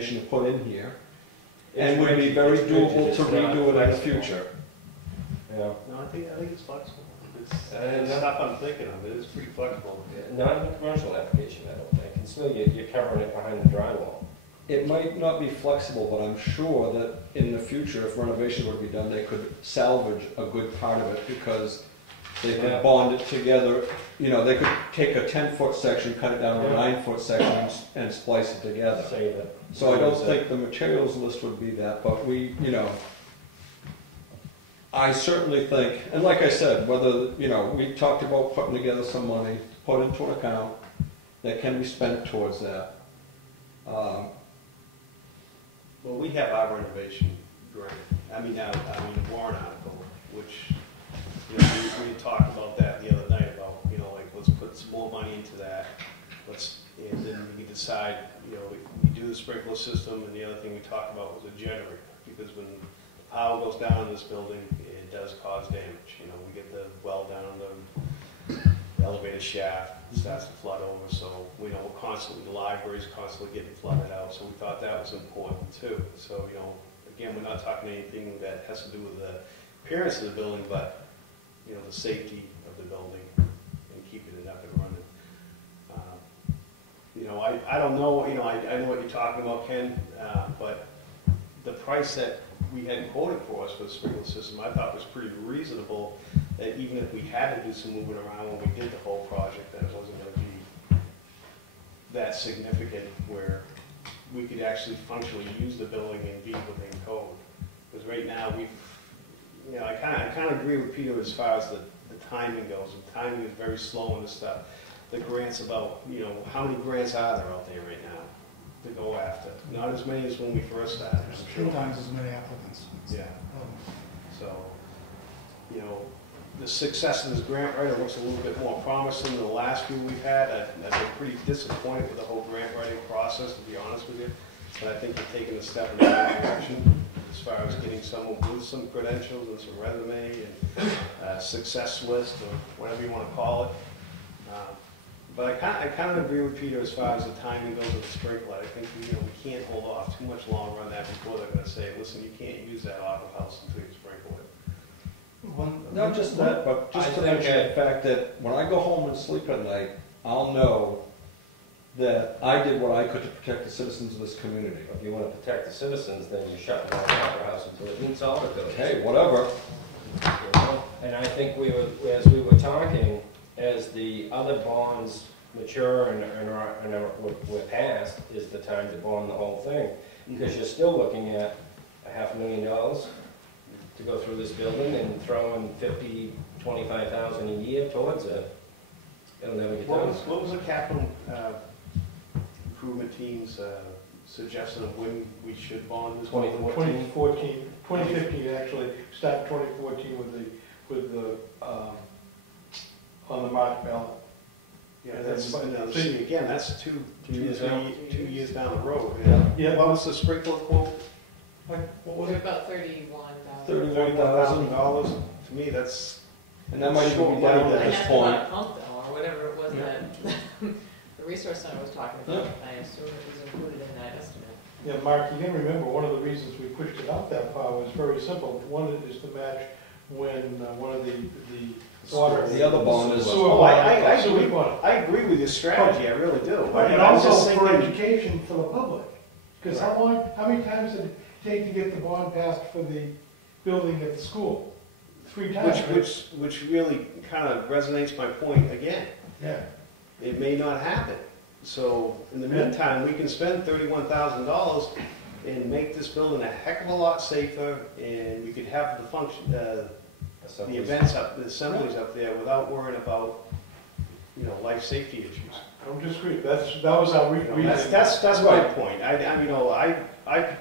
to put in here, and would be very doable to redo it in the future. Yeah. No, I think it's flexible. It's stuff I'm thinking of. It is pretty flexible. Not in a commercial application, I don't think. And still, you're covering it behind the drywall. It might not be flexible, but I'm sure that in the future, if renovations were to be done, they could salvage a good part of it because they could bond it together. You know, they could take a 10-foot section, cut it down to a 9-foot section, and splice it together. Save it. So I don't think the materials list would be that, but we, you know, I certainly think, and like I said, whether, you know, we talked about putting together some money, put into an account that can be spent towards that. Well, we have our renovation grant. Warrant article, which, you know, we talked about that the other night about, you know, like, let's put some more money into that. And then we decide, you know, we do the sprinkler system, and the other thing we talked about was a generator. Because when the power goes down in this building, it does cause damage. You know, we get the well down the elevator shaft, it starts to flood over, so we know we're constantly, the library's constantly getting flooded out, so we thought that was important too. So, you know, again, we're not talking anything that has to do with the appearance of the building, but, you know, the safety of the building and keeping it up and running. You know, I don't know, you know, I know what you're talking about, Ken, but the price that we had quoted for us for the sprinkler system, I thought was pretty reasonable, that even if we had to do some moving around when we did the whole project, that it wasn't going to be that significant where we could actually functionally use the building and be within code. Because right now, you know, I kind of agree with Peter as far as the timing goes. The timing is very slow on this stuff. The grants about, you know, how many grants are there out there right now to go after? Not as many as when we first started. There's 3 times as many applicants. Yeah. So, you know, the success of this grant writer looks a little bit more promising than the last few we've had. I've been pretty disappointed with the whole grant writing process, to be honest with you. But I think you're taking a step in the right direction as far as getting someone with some credentials and some resume and a success list or whatever you want to call it. But I kind of agree with Peter as far as the timing goes with the sprinkler. I think, you know, we can't hold off too much longer on that before they're going to say, listen, you can't use that opera house until you sprinkle it. Not just that, but just to mention the fact that when I go home and sleep at night, I'll know that I did what I could to protect the citizens of this community. If you want to protect the citizens, then you shut down the opera house until it meets all of those. Hey, whatever. You know? And I think as we were talking, as the other bonds mature and were passed, is the time to bond the whole thing. Because you're still looking at $500,000 to go through this building and throwing $50,000, $25,000 a year towards it. It'll never get done. What was the capital improvement team's suggestion of when we should bond this? 2015 actually, started 2014 with the on the March ballot. Yeah, that's, again, that's two years down the road. Yeah. What was the sprinkler quote? What was We're it? about $31,000. $31,000. To me, that's, And that might even be down at I this have to point. buy a pump though, or whatever it was that the resource center was talking about. I assume it was included in that estimate. Yeah, Mark, you can remember one of the reasons we pushed it out that far was very simple. One is to match when one of the water. The other bond is. I agree with your strategy, I really do. And also for education for the public. Because how many times did it take to get the bond passed for the building at the school? 3 times. Which really kind of resonates my point again. Yeah. It may not happen. So in the meantime, we can spend $31,000 and make this building a heck of a lot safer, and we could have the function, the events up, the assemblies up there without worrying about, you know, life safety issues. I don't disagree. That was our reason. That's my point. I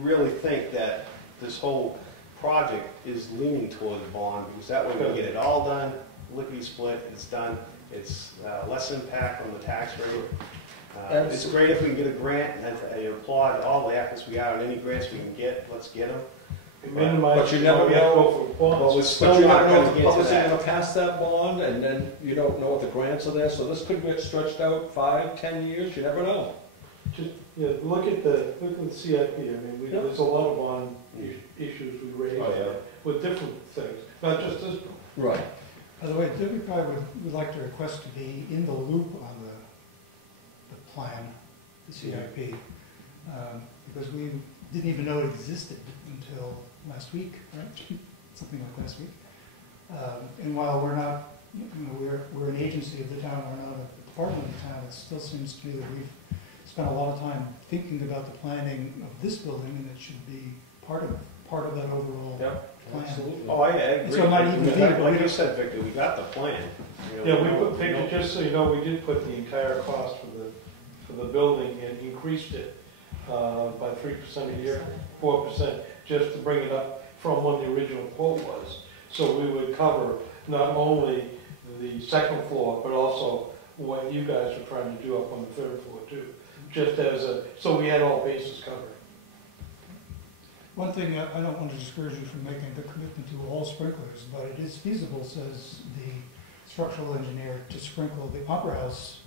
really think that this whole project is leaning toward the bond, because that way we get it all done, lickety split, it's done. It's less impact on the tax rate. It's great if we can get a grant, and I applaud all the efforts we are on any grants we can get. Let's get them. But you never know. But we're still But you not never know going if to the get to public's going to that. pass that bond, and then you don't know if the grants are there. So this could get stretched out 5, 10 years. You never know. Just, yeah, look at the CIP, I mean, Yep. there's a lot of bond issues we raised Oh, yeah. with different things, not just this. Right. By the way, WPI would like to request to be in the loop on the plan, the CIP, because we didn't even know it existed until last week, right? Something like last week. And while we're not, you know, we're an agency of the town, we're not a department of the town, it still seems to me that we've spent a lot of time thinking about the planning of this building, and it should be part of that overall Yep. plan. Absolutely. Oh, I agree. So it might even be, but we Like you don't- said, Victor, we got the plan. You know, Yeah, we know- put picture, just so you know, we did put the entire cost for the building and increased it by 3% a year, 4%, just to bring it up from what the original quote was. So we would cover not only the second floor, but also what you guys are trying to do up on the third floor too. Just as so we had all bases covered. One thing, I don't want to discourage you from making the commitment to all sprinklers, but it is feasible, says the structural engineer, to sprinkle the opera house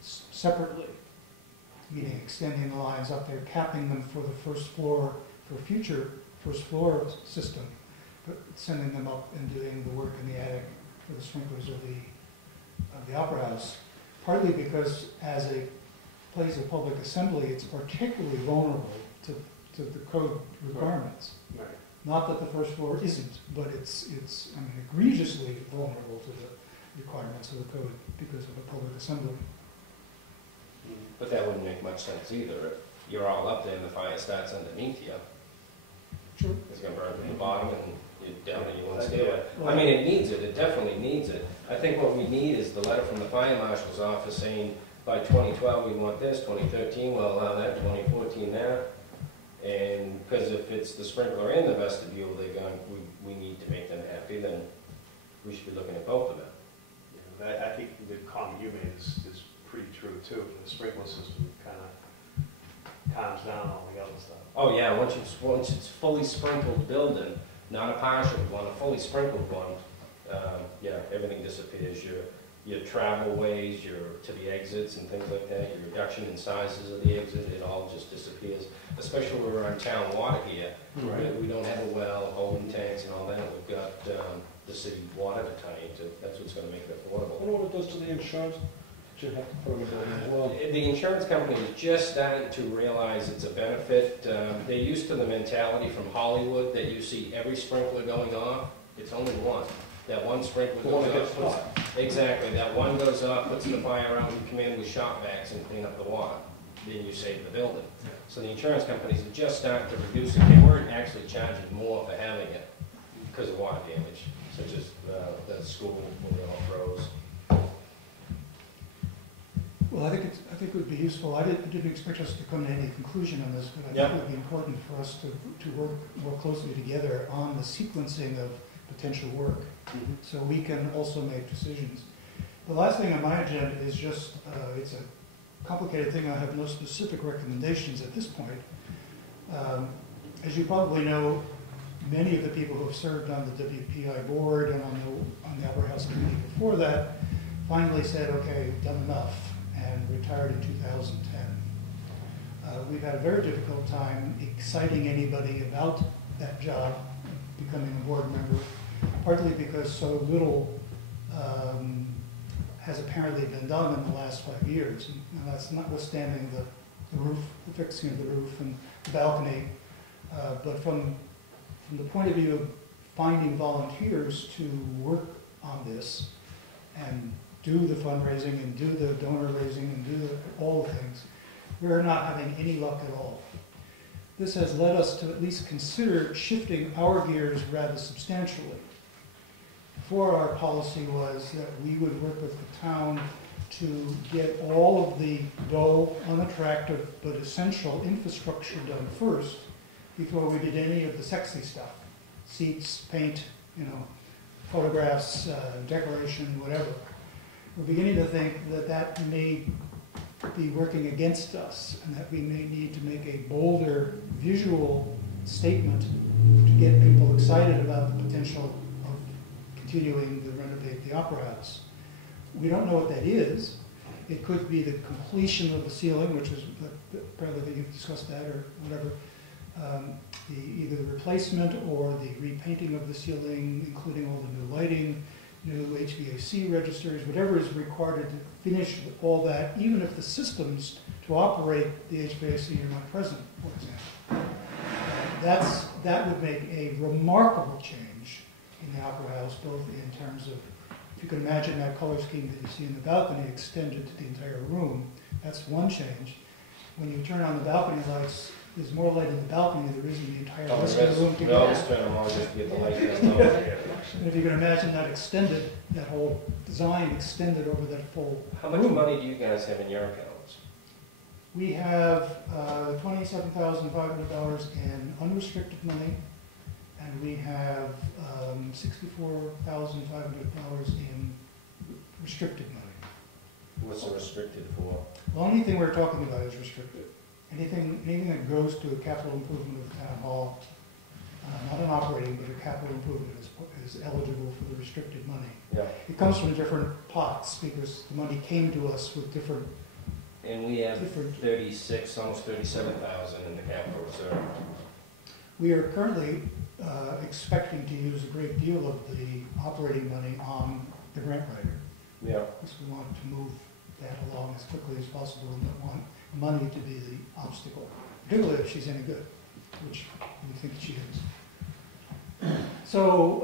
separately, meaning extending the lines up there, capping them for the first floor, for future first floor system, but sending them up and doing the work in the attic for the sprinklers of the opera house, partly because as a place of public assembly, it's particularly vulnerable to the code requirements. Right. Not that the first floor isn't, but it's I mean, egregiously vulnerable to the requirements of the code because of a public assembly. But that wouldn't make much sense either. If you're all up there and the fire starts underneath you, Sure. it's gonna burn from the bottom and you're down to your one stairway. I mean, it needs it, it definitely needs it. I think what we need is the letter from the fire marshal's office saying, by 2012, we want this, 2013, we'll allow that, 2014, that. And, because if it's the sprinkler and the vestibule, we need to make them happy, then we should be looking at both of them. Yeah, I think the comment you made is pretty true too. The sprinkler system kind of calms down all the other stuff. Oh yeah, once it's fully sprinkled building, not a partial one, a fully sprinkled one, yeah, everything disappears. Your travel ways, to the exits and things like that, your reduction in sizes of the exit, it all just disappears. Especially when we're on town water here. Right. We don't have a well, holding tanks and all that. We've got the city water to tie into. That's what's going to make it I affordable. wonder what it does to the insurance. Should have to put them in building as well. The insurance company is just starting to realize it's a benefit. They're used to the mentality from Hollywood that you see every sprinkler going off. It's only one. That one sprinkler The one goes that gets off. hot. Exactly. That one goes off, puts the fire out, you come in with shop vacs and clean up the water. Then you save the building. So the insurance companies are just starting to reduce it. They weren't actually charging more for having it because of water damage, such as the school when they all froze. Well, I think it would be useful. I didn't expect us to come to any conclusion on this, but I Yeah. think it would be important for us to work more closely together on the sequencing of potential work, so we can also make decisions. The last thing on my agenda is just, it's a complicated thing. I have no specific recommendations at this point. As you probably know, many of the people who have served on the WPI board and on the Upper House Committee before that finally said, okay, we've done enough, and retired in 2010. We've had a very difficult time exciting anybody about that job, becoming a board member, partly because so little has apparently been done in the last 5 years. And that's notwithstanding the roof, the fixing of the roof and the balcony. But from the point of view of finding volunteers to work on this and do the fundraising and do the donor raising and do all the things, we're not having any luck at all. This has led us to at least consider shifting our gears rather substantially. Before, our policy was that we would work with the town to get all of the dull, unattractive, but essential infrastructure done first before we did any of the sexy stuff. Seats, paint, photographs, decoration, whatever. We're beginning to think that that may be working against us and that we may need to make a bolder visual statement to get people excited about the potential of continuing to renovate the Opera House. We don't know what that is, It could be the completion of the ceiling, which is, apparently you've discussed that or whatever. Either the replacement or the repainting of the ceiling, including all the new lighting, new HVAC registers, whatever is required to finish all that, even if the systems to operate the HVAC are not present, for example. That would make a remarkable change in the Opera House, both in terms of, if you can imagine that color scheme that you see in the balcony extended to the entire room, that's one change. When you turn on the balcony lights, there's more light in the balcony than there is in the entire rest of the room We together. always turn them on just to get the light down low. And if you can imagine that extended, that whole design extended over that full How much room. money do you guys have in your accounts? We have $27,500 in unrestricted money, and we have $64,500 in restricted money. What's it restricted for? The only thing we're talking about is restricted. Anything that goes to a capital improvement of the town hall, not an operating, but a capital improvement is eligible for the restricted money. Yeah. It comes from different pots because the money came to us with different. And we have Different. 36, almost 37,000 in the capital reserve. We are currently expecting to use a great deal of the operating money on the grant writer, Yeah. because we want to move that along as quickly as possible and don't want money to be the obstacle, particularly if she's any good, which we think she is. So,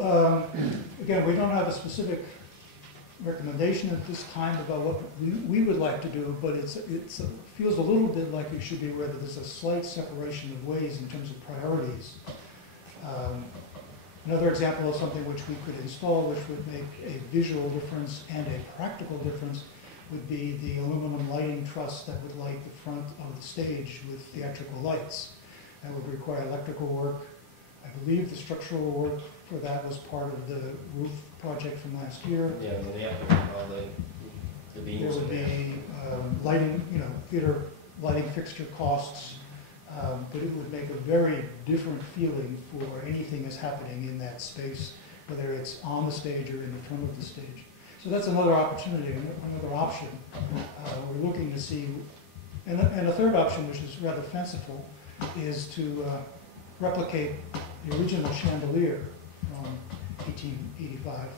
again, we don't have a specific recommendation at this time about what we would like to do, but it feels a little bit like you should be aware that there's a slight separation of ways in terms of priorities. Another example of something which we could install, which would make a visual difference and a practical difference, would be the aluminum lighting truss that would light the front of the stage with theatrical lights. That would require electrical work. I believe the structural work for that was part of the roof project from last year. Yeah, and then they have to put all the There beams would in there. be lighting, theater lighting fixture costs, but it would make a very different feeling for anything that's happening in that space, whether it's on the stage or in the front of the stage. So that's another opportunity, another option. We're looking to see, and a third option, which is rather fanciful, is to replicate the original chandelier from 1885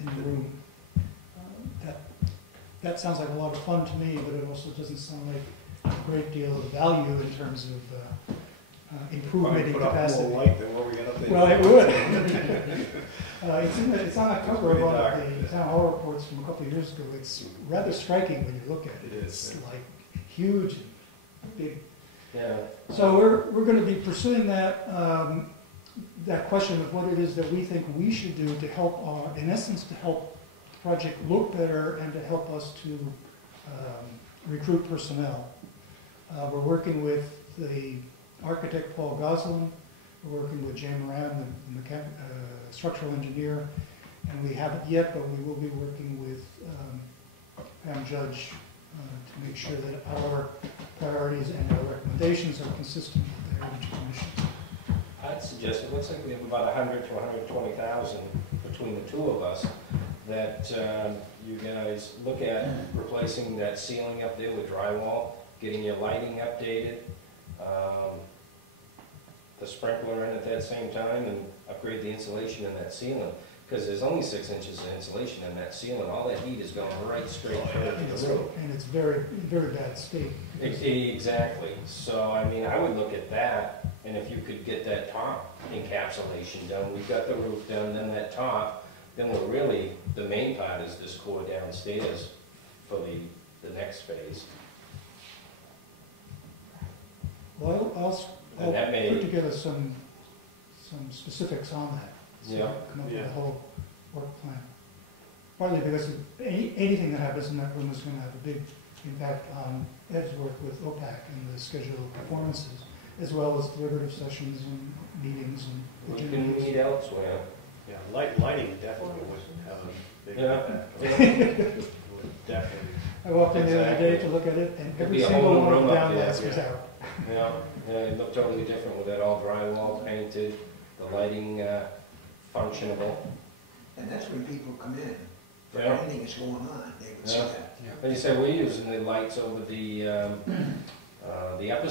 in the room. That sounds like a lot of fun to me, but it also doesn't sound like a great deal of value in terms of improvement in Put up capacity. more light than what we got up there. Well, it would. It's on a cover of one of Dark. the town hall reports from a couple of years ago. It's rather striking when you look at it. It is. It's like huge and big. Yeah. So we're going to be pursuing that question of what it is that we think we should do to help, in essence, to help the project look better and to help us to recruit personnel. We're working with the architect Paul Goslin. We're working with Jane Moran, the structural engineer, and we haven't yet, but we will be working with Pam Judge to make sure that our priorities and our recommendations are consistent with the Heritage Commission. I'd suggest, it looks like we have about 100 to 120,000 between the two of us, that you guys look at replacing that ceiling up there with drywall, getting your lighting updated, the sprinkler in at that same time, and upgrade the insulation in that ceiling. Because there's only 6 inches of insulation in that ceiling. All that heat is going right straight through And the roof. it's very, very bad state. Exactly. So, I mean, I would look at that, and if you could get that top encapsulation done, we've got the roof done, then that top, then we're really, the main part is this core downstairs for the next phase. Well, I'll And that may- put together some specifics on that. So Yeah. come up with Yeah. a whole work plan. Partly because anything that happens in that room is going to have a big impact on Ed's work with OPAC and the schedule of performances, as well as deliberative sessions and meetings and We can agendas. meet elsewhere. Yeah, lighting definitely would have a big Yeah. impact. Would definitely. I walked in the other day Exactly. to look at it, and Could every be a single whole one of room the up down there, lights was yeah. out. Yeah, it looked totally different with that all drywall painted, the lighting functionable. And that's when people come in for Yeah. anything that's going on, they would see Yeah. that. Like you said, we're using the lights over the upper